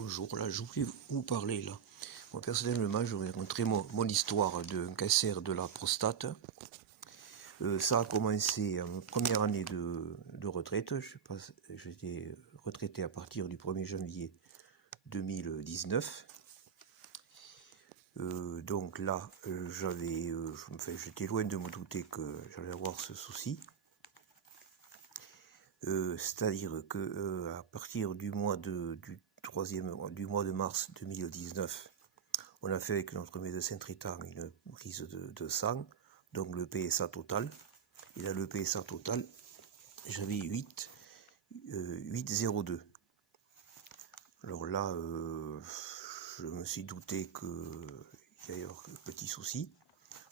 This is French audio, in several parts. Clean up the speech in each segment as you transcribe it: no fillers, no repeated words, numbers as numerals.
Bonjour, là je voulais vous parler là. Moi personnellement je vais raconter mon histoire d'un cancer de la prostate. Ça a commencé en première année de retraite. J'étais retraité à partir du 1er janvier 2019. Donc là j'étais loin de me douter que j'allais avoir ce souci. C'est-à-dire que à partir du mois de mars 2019, on a fait avec notre médecin traitant une prise de sang, donc le PSA total. Et dans le PSA total, j'avais 8,02. Alors là, je me suis douté qu'il y avait un petit souci.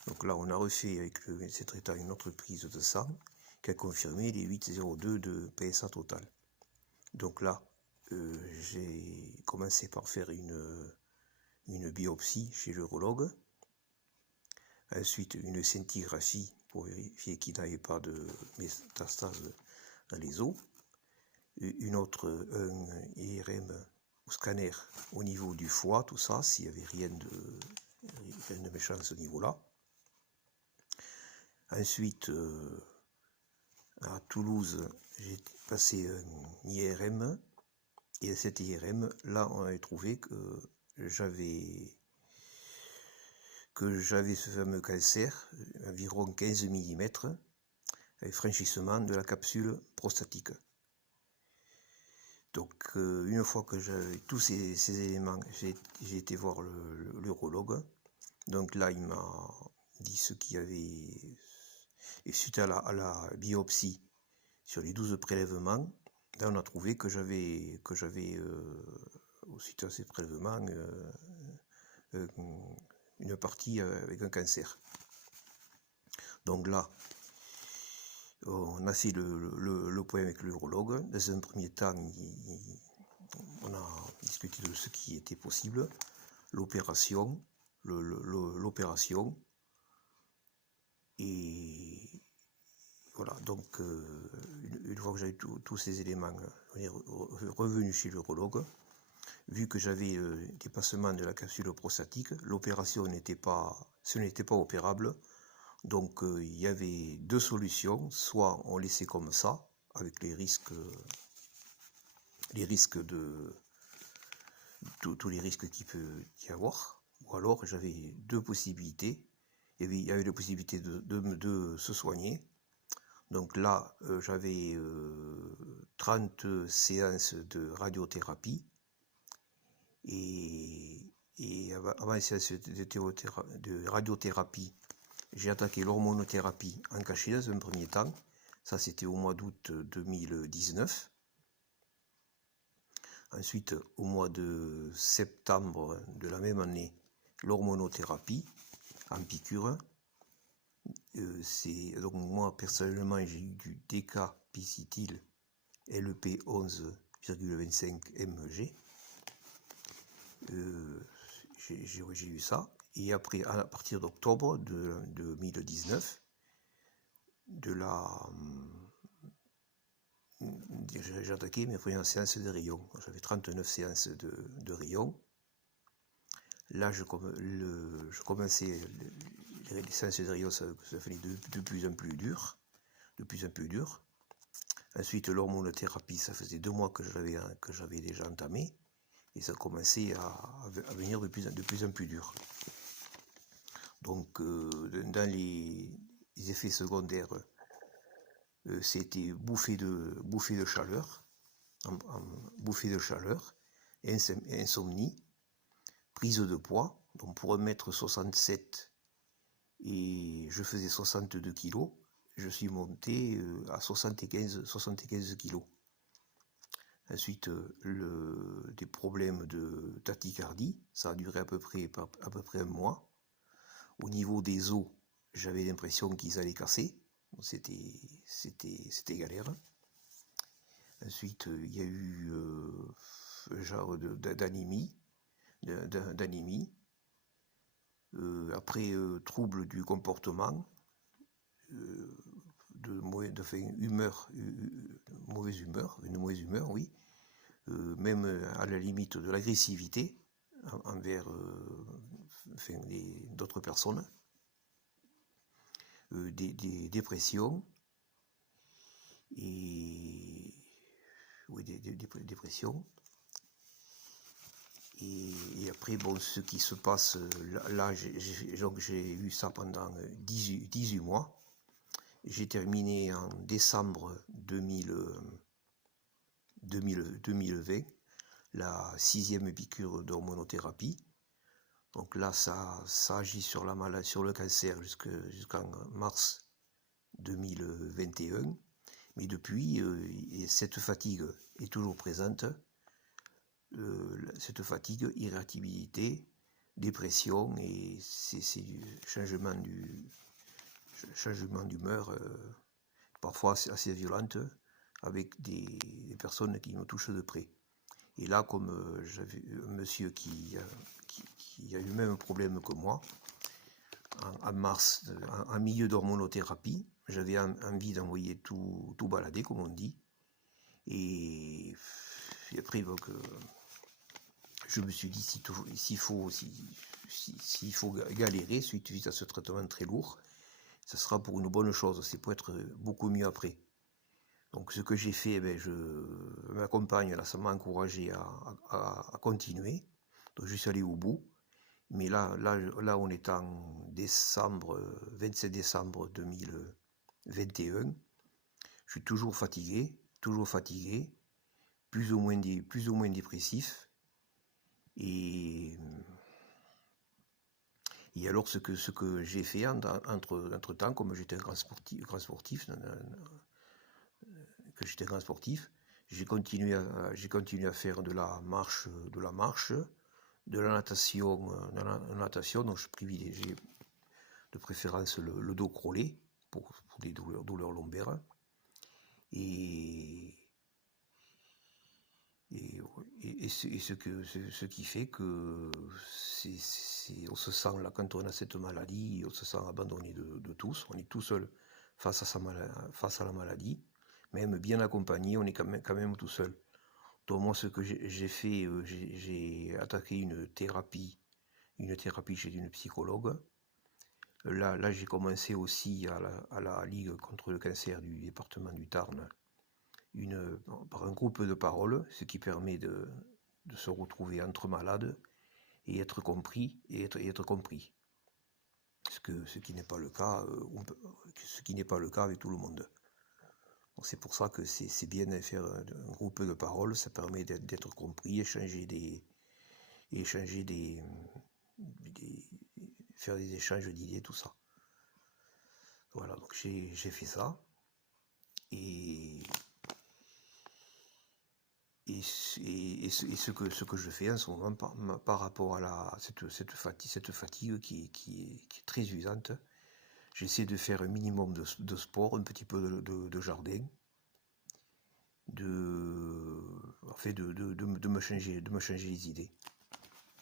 Donc là, on a refait avec le médecin traitant une autre prise de sang qui a confirmé les 8,02 de PSA total. Donc là, j'ai commencé par faire une biopsie chez l'urologue, ensuite une scintigraphie pour vérifier qu'il n'y avait pas de métastase dans les os, un IRM ou scanner au niveau du foie, tout ça, s'il n'y avait rien de méchant à ce niveau-là. Ensuite, à Toulouse, j'ai passé un IRM, et à cet IRM, là, on avait trouvé que j'avais ce fameux cancer, environ 15 mm, avec franchissement de la capsule prostatique. Donc, une fois que j'avais tous ces éléments, j'ai été voir l'urologue. Donc là, il m'a dit ce qu'il y avait. Et suite à la biopsie, sur les 12 prélèvements, là, on a trouvé que j'avais suite à ces prélèvements, une partie avec un cancer. Donc là, on a fait le point avec l'urologue. Dans un premier temps, on a discuté de ce qui était possible, l'opération, et voilà. Donc, une fois que j'avais tous ces éléments, on est revenu chez l'urologue. Vu que j'avais dépassement de la capsule prostatique, l'opération n'était pas opérable. Donc il y avait deux solutions, soit on laissait comme ça, avec les risques tous les risques qu'il peut y avoir, ou alors j'avais deux possibilités. Il y avait la possibilité de se soigner. Donc là, j'avais 30 séances de radiothérapie. Et avant les séances de radiothérapie, j'ai attaqué l'hormonothérapie en cachet dans un premier temps. Ça, c'était au mois d'août 2019. Ensuite, au mois de septembre de la même année, l'hormonothérapie en piqûre. Donc moi, personnellement, j'ai eu du décapicityl LP 11,25 mg. J'ai eu ça. Et après, à partir d'octobre de 2019, j'ai attaqué mes premières séances de rayons. J'avais 39 séances de rayons. Là, je commençais les séances de rayons, ça faisait de plus en plus dur. Ensuite, l'hormonothérapie, ça faisait 2 mois que j'avais déjà entamé. Et ça commençait à venir de plus en plus dur. Donc, dans les effets secondaires, c'était bouffée de chaleur, insomnie, prise de poids. Donc, pour 1,67 m, et je faisais 62 kg, je suis monté à 75 kg. Ensuite, des problèmes de tachycardie, ça a duré à peu près 1 mois. Au niveau des os, j'avais l'impression qu'ils allaient casser. C'était galère. Ensuite, il y a eu un genre d'anémie. Après, troubles du comportement, une mauvaise humeur, oui. même à la limite de l'agressivité envers d'autres personnes, des dépressions, et oui, des dépressions. Et après, bon, ce qui se passe, là j'ai eu ça pendant 18 mois. J'ai terminé en décembre 2020 la 6e piqûre d'hormonothérapie. Donc là, ça agit sur le cancer jusqu'en mars 2021. Mais depuis, cette fatigue est toujours présente. Cette fatigue, irritabilité, dépression, et c'est du changement d'humeur, parfois assez violente, avec des personnes qui me touchent de près. Et là, comme j'avais un monsieur qui a eu le même problème que moi, en mars, en milieu d'hormonothérapie, j'avais envie d'envoyer tout balader, comme on dit. Et après, donc, je me suis dit, s'il faut galérer suite à ce traitement très lourd, ce sera pour une bonne chose, c'est pour être beaucoup mieux après. Donc ce que j'ai fait, ma compagne, là, ça m'a encouragé à continuer. Donc je suis allé au bout. Mais là on est en 27 décembre 2021. Je suis toujours fatigué, plus ou moins dépressif. Et alors ce que j'ai fait entre temps, comme j'étais un grand sportif, j'ai continué à faire de la marche, de la natation, donc je privilégiais de préférence le dos crawlé pour des douleurs lombaires. Et ce qui fait que on se sent là, quand on a cette maladie, on se sent abandonné de tous. On est tout seul face à la maladie, même bien accompagné, on est quand même tout seul. Donc moi, ce que j'ai fait, j'ai attaqué une thérapie chez une psychologue. Là, j'ai commencé aussi à la Ligue contre le cancer du département du Tarn, par un groupe de parole, ce qui permet de se retrouver entre malades et être compris ce qui n'est pas le cas avec tout le monde. C'est pour ça que c'est bien de faire un groupe de parole, ça permet d'être compris, faire des échanges d'idées, tout ça. Voilà, donc j'ai fait ça. Et ce que je fais en ce moment par rapport à cette fatigue qui est très usante, j'essaie de faire un minimum de sport, un petit peu de jardin, de me changer les idées.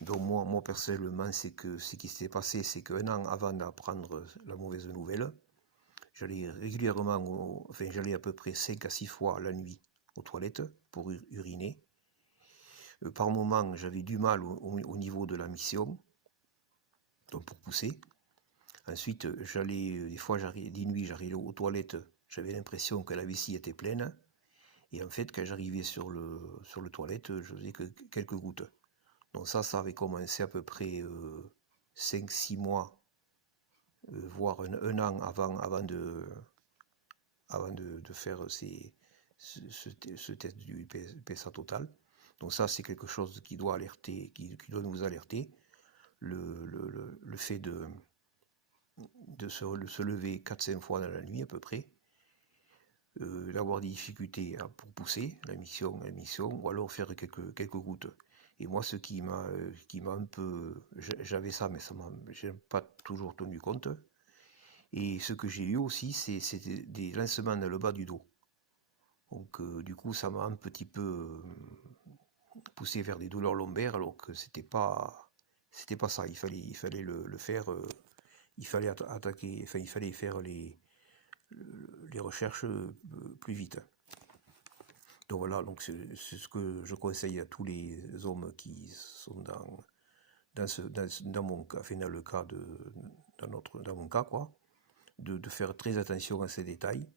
Donc moi personnellement, ce qui s'est passé, c'est qu'un an avant d'apprendre la mauvaise nouvelle, j'allais régulièrement, j'allais à peu près 5 à 6 fois la nuit aux toilettes pour uriner. Par moment, j'avais du mal au niveau de la mission, donc pour pousser. Ensuite, des fois, des nuits, j'arrivais aux toilettes, j'avais l'impression que la vessie était pleine. Et en fait, quand j'arrivais sur le toilette, je faisais que quelques gouttes. Donc ça avait commencé à peu près 5-6 mois, voire un an avant de faire ce test du PSA total. Donc ça, c'est quelque chose qui doit nous alerter. Le fait de se lever 4-5 fois dans la nuit à peu près, d'avoir des difficultés pour pousser la mission, ou alors faire quelques gouttes. Et moi, ce qui m'a un peu... J'avais ça, mais je n'ai pas toujours tenu compte. Et ce que j'ai eu aussi, c'était des lancements dans le bas du dos. Donc du coup, ça m'a un petit peu poussé vers des douleurs lombaires, alors que c'était pas ça. Il fallait le faire. Il fallait attaquer. Enfin, il fallait faire les recherches plus vite. Donc voilà, donc c'est ce que je conseille à tous les hommes qui sont dans mon cas, enfin dans le cas dans mon cas quoi, de faire très attention à ces détails.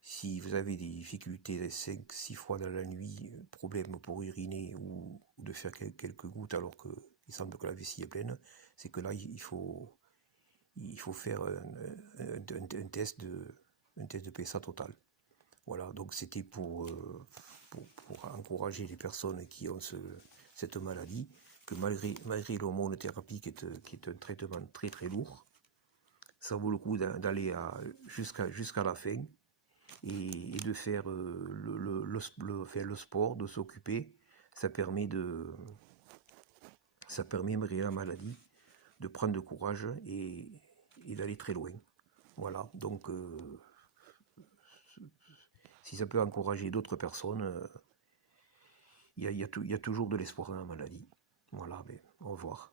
Si vous avez des difficultés 5-6 fois dans la nuit, problème pour uriner ou de faire quelques gouttes alors qu'il semble que la vessie est pleine, c'est que là il faut faire un test de PSA total. Voilà, donc c'était pour encourager les personnes qui ont cette maladie, que malgré l'hormonothérapie qui est un traitement très très lourd, ça vaut le coup d'aller jusqu'à la fin et de faire le sport, de s'occuper. Ça permet malgré la maladie, de prendre de courage et d'aller très loin. Voilà, donc si ça peut encourager d'autres personnes, il y a toujours de l'espoir dans la maladie. Voilà, au revoir.